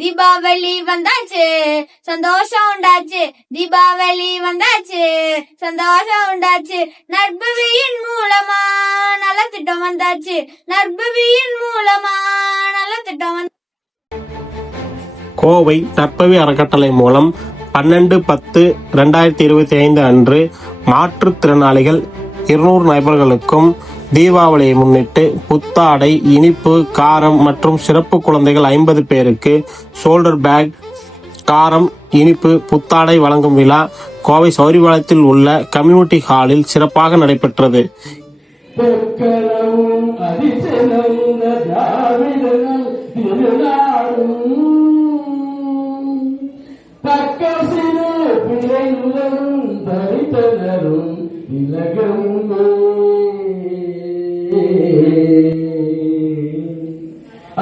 தீபாவளி வந்தாச்சு, சந்தோஷம் உண்டாச்சு. தீபாவளி வந்தாச்சு, சந்தோஷம் உண்டாச்சு. நற்பவியின் மூலமா நல்ல திட்டம் வந்தாச்சு. நற்பவியின் மூலமா நல்ல திட்டம் வந்தாச்சு. கோவை நற்பவி அறக்கட்டளை மூலம் 12/10/2025 அன்று மாற்றுத்திறனாளிகள் 200 நபர்களுக்கும் தீபாவளியை முன்னிட்டு புத்தாடை, இனிப்பு, காரம் மற்றும் சிறப்பு குழந்தைகள் 50 பேருக்கு ஷோல்டர் பேக், காரம், இனிப்பு, புத்தாடை வழங்கும் விழா கோவை சௌரிபாளையத்தில் உள்ள கம்யூனிட்டி ஹாலில் சிறப்பாக நடைபெற்றது.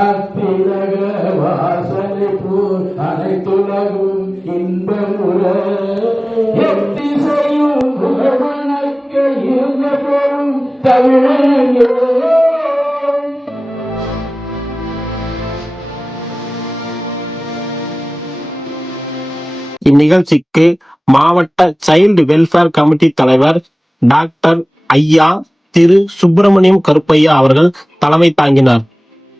அத்திலக வாசனை போல் அனைத்துலகும் இன்பமுற எத்திசையும் குணவணக்க இருந்த போலும் தமிழே. இந்நிகழ்ச்சிக்கு மாவட்ட சைல்டு வெல்ஃபேர் கமிட்டி தலைவர் டாக்டர் ஐயா திரு சுப்பிரமணியம் கருப்பையா அவர்கள் தலைமை தாங்கினார்.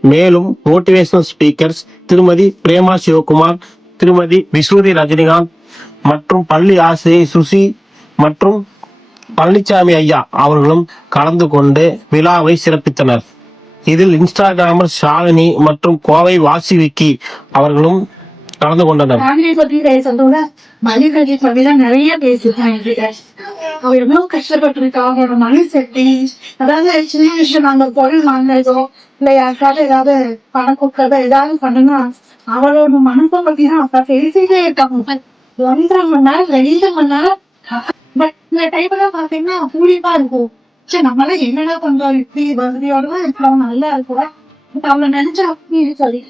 மேலும் மோட்டிவேஷனல் ஸ்பீக்கர்ஸ் திருமதி பிரேமா சிவகுமார், திருமதி விசூரி ரஜினிகாந்த் மற்றும் பள்ளி ஆசிரியை சுசி மற்றும் பழனிசாமி ஐயா அவர்களும் கலந்து கொண்டு விழாவை சிறப்பித்தனர். இதில் இன்ஸ்டாகிராமர் ஷாலினி மற்றும் கோவை வாசி விக்கி அவர்களும் கலந்து கொண்டனர். மனிதர்கள் பத்திதான் நிறைய பேசிருக்காங்க. அவ எவ்வளவு கஷ்டப்பட்டிருக்கா, அவரோட மனசெட்டி, அதாவது சின்ன விஷயம் நாங்க பொருள் வாங்குறதோ இல்ல யாருக்காவது ஏதாவது பணம் கொடுக்கறதோ ஏதாவது பண்ணுனா அவரோட மனசை பத்திதான் அப்ப பேசிட்டே இருக்காங்க. 1.5 மணி நேரம் 2 மணி நேரம். பட் இந்த டைம்ல பாத்தீங்கன்னா பூரிப்பா இருக்கும். சரி நம்மளால என்னடா பண்றோம், இப்படி வசதியோடதான் இருக்கிறவங்க நல்லா இருக்கும். அவளை நினைச்சா அப்படி சரி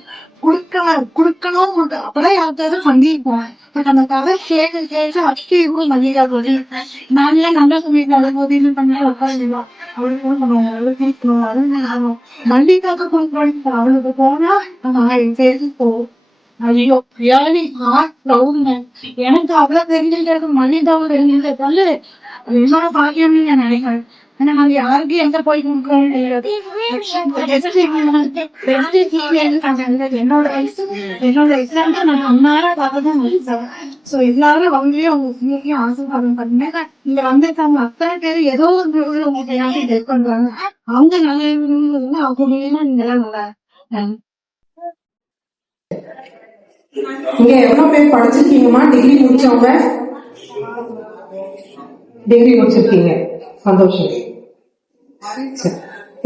குடுக்கணும் அப்பதான் யாருக்காவது சந்திப்போம். பட் அந்த கதை கேட்டு அச்சு கூட மல்லிகா சொல்லி நல்ல நல்ல சமயங்கள் இது பண்ணி உட்காந்துருவா. அவளுக்கு மல்லிகாக்கு அவளுக்கு போனா பேசி போவோம். ஐயோ ரியாலி எனக்கு அவ்வளவு தெரிஞ்சிருக்கிறது மல்லிகாவும் தெரிஞ்சிருந்தால என்னோட பாக்கியம் நான் நினைக்கிறேன். ஆனா நாங்க யாருக்கும் எங்க போய் கொடுக்கணும் தெரியாது. என்னோட எக்ஸாம் நான் அன்னாரா பார்த்ததான் முடிச்சேன். சோ எல்லாரும் அவங்களையும் அவங்க ஆசீர்வாதம் பண்ணுங்க. இங்க வந்திருக்காங்க அத்தனை பேர் ஏதோ ஒரு உங்களுக்கு யாரும் ஹெல்ப் பண்றாங்க. அவங்க நல்லா அவங்க மூலியமா நீங்க எல்லாம் நல்லா. இங்க எவ்வளவு பேர் படிச்சிருக்கீங்கம்மா? டிகிரி முடிச்சவங்க டிகிரி முடிச்சிருக்கீங்க, சந்தோஷம்.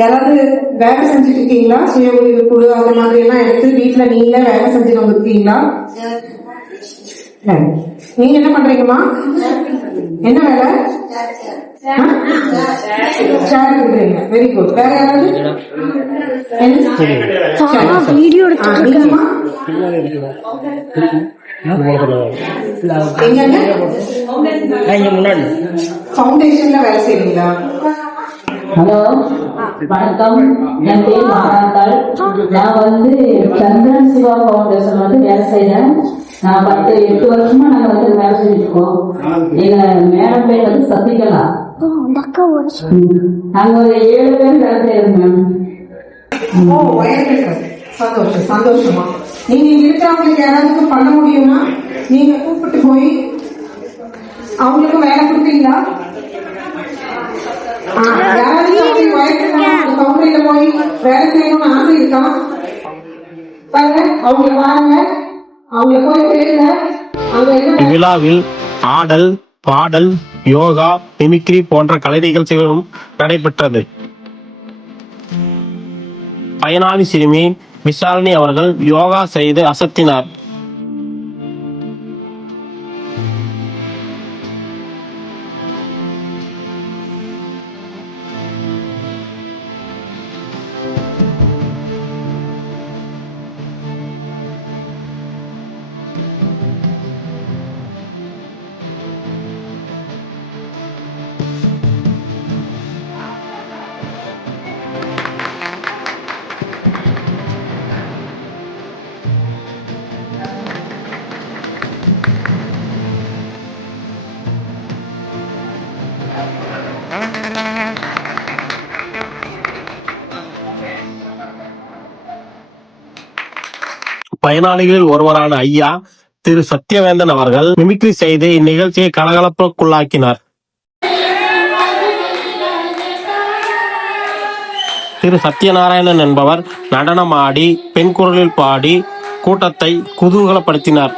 யாராவது வேலை செஞ்சுட்டு இருக்கீங்களா? சுய உதவி குழு அந்த மாதிரி எல்லாம் எடுத்து வீட்டுல நீங்களே வேலை செஞ்சுட்டு வந்துருக்கீங்களா? நீங்க என்ன பண்றீங்கம்மா? என்ன வேலை? ஷேர் பண்றீங்க. Very good. வேற யாராவது? ஃபவுண்டேஷன்ல வேலை செய்வீங்களா? ஹலோ வணக்கம், என் பேர் மகாந்தாள். நான் சந்திரன் சிவா ஃபவுண்டேஷன் வேலை செய்யறேன். நான் 8 வருஷமா நாங்க வேலை செஞ்சிருக்கோம். எங்க மேடம் பேர் சசிகலா. நாங்க ஒரு 7 பேர் வேலை செய்யறோம் மேம். சந்தோஷம், சந்தோஷமா. நீங்க இருக்கிறவங்களுக்கு யாராவது பண்ண முடியுமா? நீங்க கூப்பிட்டு போய் அவங்களுக்கு வேலை கொடுப்பீங்களா? யாராவது கவுண்டரில போய் வேலை செய்யணும்னு ஆசை இருக்கா? பாருங்க, அவங்க வாங்க, அவங்க போய் பேருங்க. இவ்விழாவில் ஆடல், பாடல், யோகா, மிமிக்ரி போன்ற கலை நிகழ்ச்சிகளும் நடைபெற்றது. பயனாளி சிறுமி விஷாலினி அவர்கள் யோகா செய்து அசத்தினார். பயனாளிகளில் ஒருவரான ஐயா திரு சத்யவேந்தன் அவர்கள் மிமிக்ரி செய்து இந்நிகழ்ச்சியை கலகலப்புக்குள்ளாக்கினார். திரு சத்யநாராயணன் என்பவர் நடனமாடி பெண் குரலில் பாடி கூட்டத்தை குதூகலப்படுத்தினார்.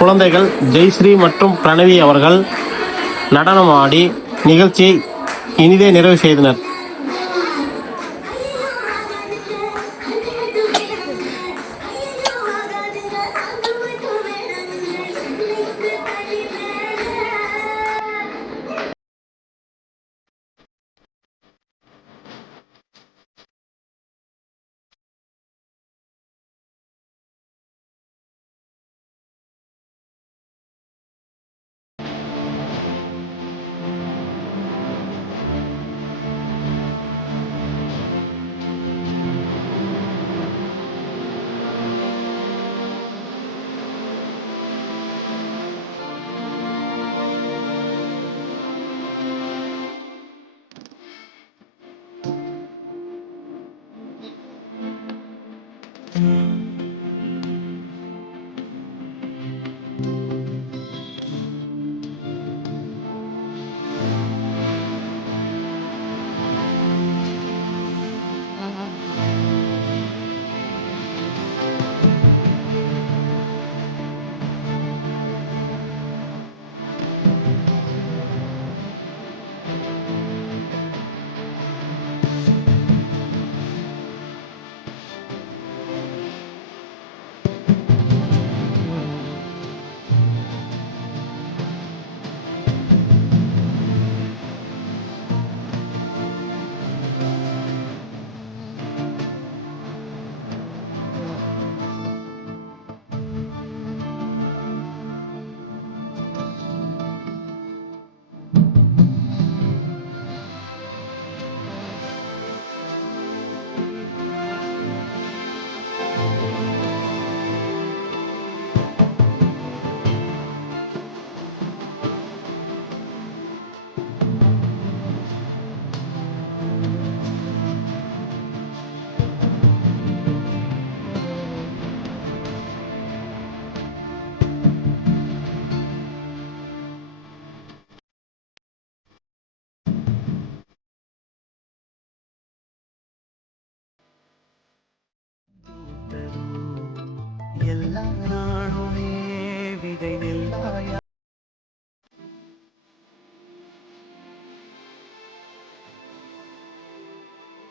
குழந்தைகள் ஜெயஸ்ரீ மற்றும் பிரணவி அவர்கள் நடனமாடி நிகழ்ச்சியை இனிதே நிறைவு செய்தனர்.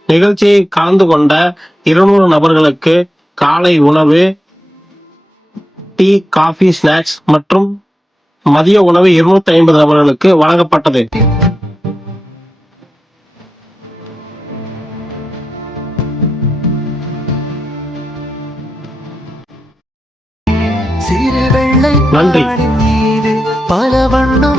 நிகழ்ச்சியை கலந்து கொண்ட 200 நபர்களுக்கு காலை உணவு, டீ, காஃபி, ஸ்நாக்ஸ் மற்றும் மதிய உணவு 250 நபர்களுக்கு வழங்கப்பட்டது. நன்றி. பல வண்ணம்